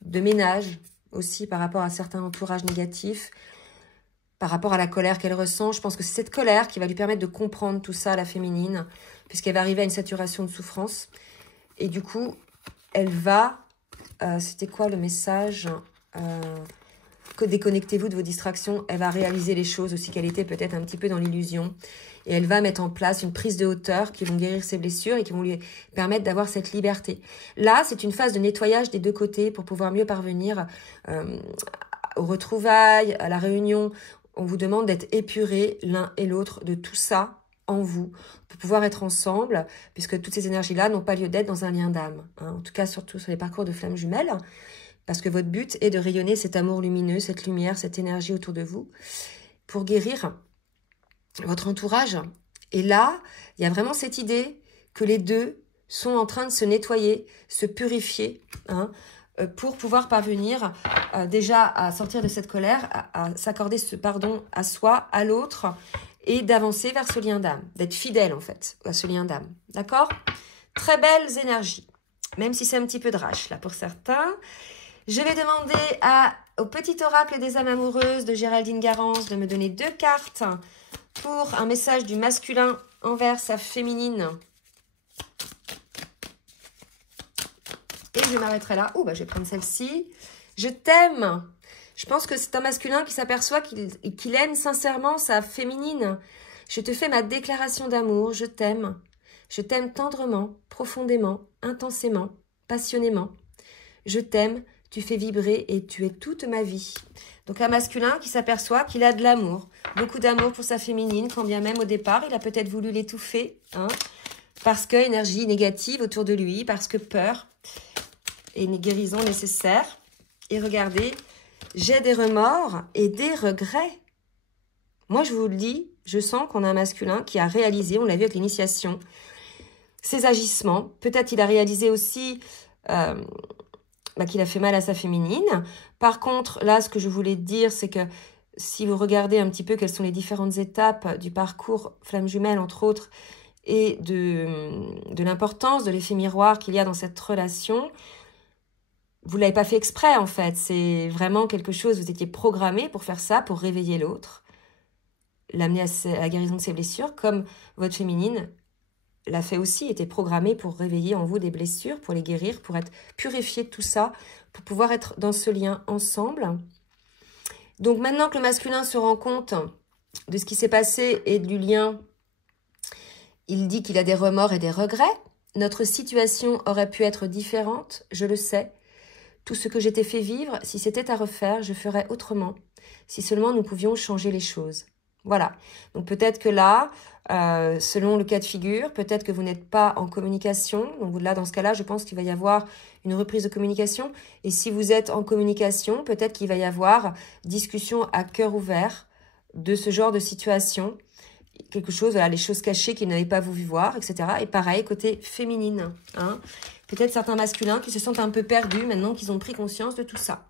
de ménage aussi par rapport à certains entourages négatifs, par rapport à la colère qu'elle ressent, je pense que c'est cette colère qui va lui permettre de comprendre tout ça, la féminine, puisqu'elle va arriver à une saturation de souffrance. Et du coup, elle va... c'était quoi le message déconnectez-vous de vos distractions. Elle va réaliser les choses aussi qu'elle était peut-être un petit peu dans l'illusion. Et elle va mettre en place une prise de hauteur qui vont guérir ses blessures et qui vont lui permettre d'avoir cette liberté. Là, c'est une phase de nettoyage des deux côtés pour pouvoir mieux parvenir aux retrouvailles, à la réunion. On vous demande d'être épurés l'un et l'autre de tout ça en vous, pour pouvoir être ensemble, puisque toutes ces énergies-là n'ont pas lieu d'être dans un lien d'âme. Hein. En tout cas, surtout sur les parcours de flammes jumelles, parce que votre but est de rayonner cet amour lumineux, cette lumière, cette énergie autour de vous, pour guérir votre entourage. Et là, il y a vraiment cette idée que les deux sont en train de se nettoyer, se purifier, hein, pour pouvoir parvenir déjà à sortir de cette colère, à s'accorder ce pardon à soi, à l'autre, et d'avancer vers ce lien d'âme, d'être fidèle en fait à ce lien d'âme. D'accord? Très belles énergies, même si c'est un petit peu de rage là pour certains. Je vais demander au petit oracle des âmes amoureuses de Géraldine Garance de me donner 2 cartes pour un message du masculin envers sa féminine. Et je m'arrêterai là. Oh, bah, je vais prendre celle-ci. Je t'aime. Je pense que c'est un masculin qui s'aperçoit qu'il aime sincèrement sa féminine. Je te fais ma déclaration d'amour. Je t'aime. Je t'aime tendrement, profondément, intensément, passionnément. Je t'aime, tu fais vibrer et tu es toute ma vie. Donc un masculin qui s'aperçoit qu'il a de l'amour, beaucoup d'amour pour sa féminine, quand bien même au départ, il a peut-être voulu l'étouffer, hein, parce que énergie négative autour de lui, parce que peur et une guérison nécessaire. Et regardez, j'ai des remords et des regrets. Moi, je vous le dis, je sens qu'on a un masculin qui a réalisé, on l'a vu avec l'initiation, ses agissements. Peut-être il a réalisé aussi qu'il a fait mal à sa féminine. Par contre, là, ce que je voulais dire, c'est que si vous regardez un petit peu quelles sont les différentes étapes du parcours flamme jumelle, entre autres, et de l'importance de l'effet miroir qu'il y a dans cette relation, vous ne l'avez pas fait exprès, en fait. C'est vraiment quelque chose, vous étiez programmé pour faire ça, pour réveiller l'autre, l'amener à la guérison de ses blessures, comme votre féminine l'a fait aussi, était programmée pour réveiller en vous des blessures, pour les guérir, pour être purifié de tout ça, pour pouvoir être dans ce lien ensemble. Donc maintenant que le masculin se rend compte de ce qui s'est passé et du lien, il dit qu'il a des remords et des regrets. Notre situation aurait pu être différente, je le sais. Tout ce que j'étais fait vivre, si c'était à refaire, je ferais autrement. Si seulement nous pouvions changer les choses. Voilà. Donc peut-être que là, selon le cas de figure, peut-être que vous n'êtes pas en communication. Donc là, dans ce cas-là, je pense qu'il va y avoir une reprise de communication. Et si vous êtes en communication, peut-être qu'il va y avoir discussion à cœur ouvert de ce genre de situation. Quelque chose, voilà, les choses cachées qu'ils n'avaient pas voulu voir, etc. Et pareil, côté féminine. Hein. Peut-être certains masculins qui se sentent un peu perdus maintenant qu'ils ont pris conscience de tout ça.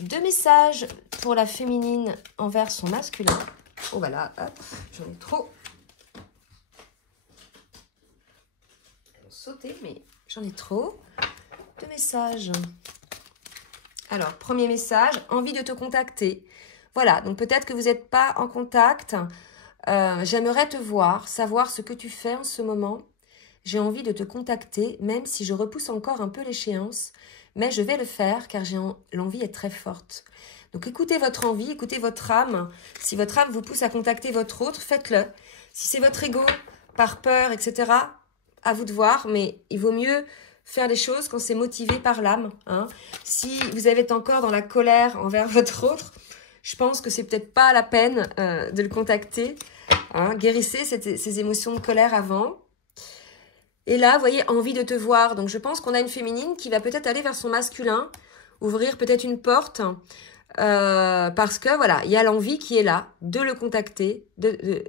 2 messages pour la féminine envers son masculin. Oh voilà, hop, j'en ai trop. Elles vont sauter, mais j'en ai trop. 2 messages. Alors, premier message, envie de te contacter. Voilà, donc peut-être que vous n'êtes pas en contact. J'aimerais te voir, savoir ce que tu fais en ce moment. J'ai envie de te contacter, même si je repousse encore un peu l'échéance. Mais je vais le faire car l'envie est très forte. Donc écoutez votre envie, écoutez votre âme. Si votre âme vous pousse à contacter votre autre, faites-le. Si c'est votre ego, par peur, etc., à vous de voir. Mais il vaut mieux faire des choses quand c'est motivé par l'âme. Hein. Si vous êtes encore dans la colère envers votre autre, je pense que c'est peut-être pas la peine de le contacter. Hein. Guérissez ces émotions de colère avant. Et là, vous voyez, envie de te voir. Donc, je pense qu'on a une féminine qui va peut-être aller vers son masculin, ouvrir peut-être une porte, parce que, voilà, il y a l'envie qui est là, de le contacter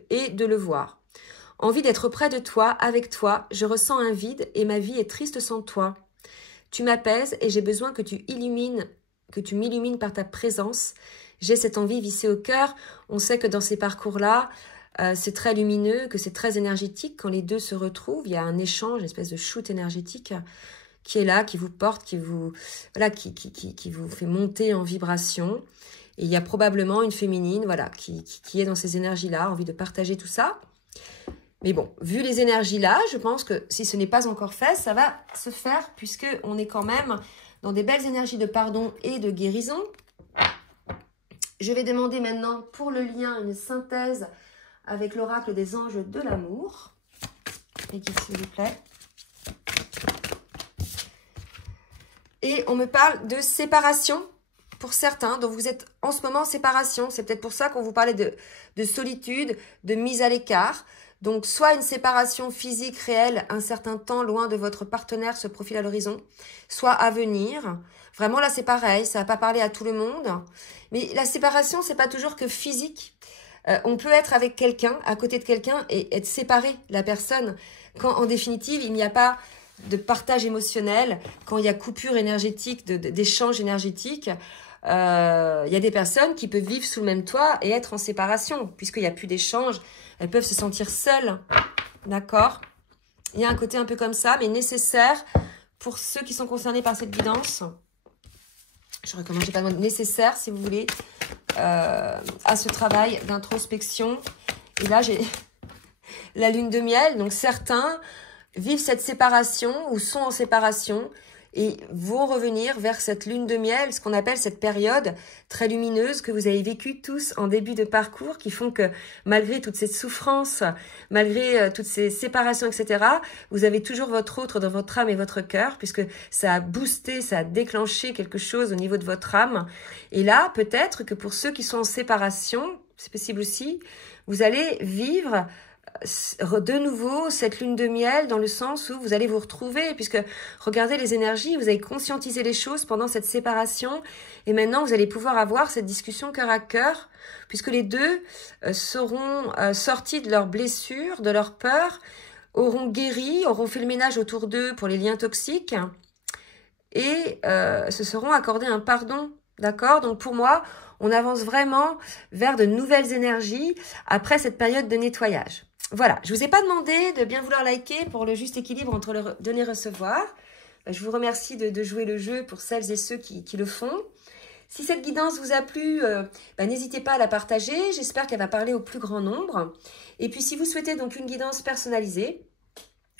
et de le voir. Envie d'être près de toi, avec toi. Je ressens un vide et ma vie est triste sans toi. Tu m'apaises et j'ai besoin que tu m'illumines par ta présence. J'ai cette envie vissée au cœur. On sait que dans ces parcours-là, c'est très lumineux, que c'est très énergétique. Quand les deux se retrouvent, il y a un échange, une espèce de shoot énergétique qui est là, qui vous porte, qui vous fait monter en vibration. Et il y a probablement une féminine voilà, qui est dans ces énergies-là, envie de partager tout ça. Mais bon, vu les énergies-là, je pense que si ce n'est pas encore fait, ça va se faire puisqu'on est quand même dans des belles énergies de pardon et de guérison. Je vais demander maintenant pour le lien une synthèse avec l'oracle des anges de l'amour. Et s'il vous plaît. Et on me parle de séparation pour certains. Donc vous êtes en ce moment en séparation. C'est peut-être pour ça qu'on vous parlait de solitude, de mise à l'écart. Donc soit une séparation physique réelle, un certain temps loin de votre partenaire se profile à l'horizon, soit à venir. Vraiment là c'est pareil, ça va pas parler à tout le monde. Mais la séparation c'est pas toujours que physique. On peut être avec quelqu'un, à côté de quelqu'un et être séparé de la personne quand en définitive il n'y a pas de partage émotionnel, quand il y a coupure énergétique, d'échange énergétique. Il y a des personnes qui peuvent vivre sous le même toit et être en séparation puisqu'il n'y a plus d'échange. Elles peuvent se sentir seules, d'accord? Il y a un côté un peu comme ça, mais nécessaire pour ceux qui sont concernés par cette guidance. Je recommande, j'ai pas le mot nécessaire, si vous voulez, à ce travail d'introspection. Et là, j'ai la lune de miel. Donc, certains vivent cette séparation ou sont en séparation et vont revenir vers cette lune de miel, ce qu'on appelle cette période très lumineuse que vous avez vécue tous en début de parcours, qui font que malgré toute cette souffrance, malgré toutes ces séparations, etc., vous avez toujours votre autre dans votre âme et votre cœur, puisque ça a boosté, ça a déclenché quelque chose au niveau de votre âme. Et là, peut-être que pour ceux qui sont en séparation, c'est possible aussi, vous allez vivre de nouveau cette lune de miel dans le sens où vous allez vous retrouver, puisque regardez les énergies, vous avez conscientisé les choses pendant cette séparation et maintenant vous allez pouvoir avoir cette discussion cœur à cœur, puisque les deux seront sortis de leurs blessures, de leurs peurs, auront guéri, auront fait le ménage autour d'eux pour les liens toxiques et se seront accordés un pardon, d'accord? Donc pour moi, on avance vraiment vers de nouvelles énergies après cette période de nettoyage. Voilà, je ne vous ai pas demandé de bien vouloir liker pour le juste équilibre entre le donner et recevoir. Je vous remercie de jouer le jeu pour celles et ceux qui le font. Si cette guidance vous a plu, n'hésitez pas à la partager. J'espère qu'elle va parler au plus grand nombre. Et puis si vous souhaitez donc une guidance personnalisée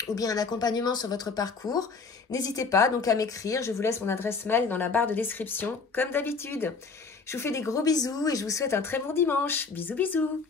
ou bien un accompagnement sur votre parcours, n'hésitez pas donc à m'écrire. Je vous laisse mon adresse mail dans la barre de description comme d'habitude. Je vous fais des gros bisous et je vous souhaite un très bon dimanche. Bisous, bisous.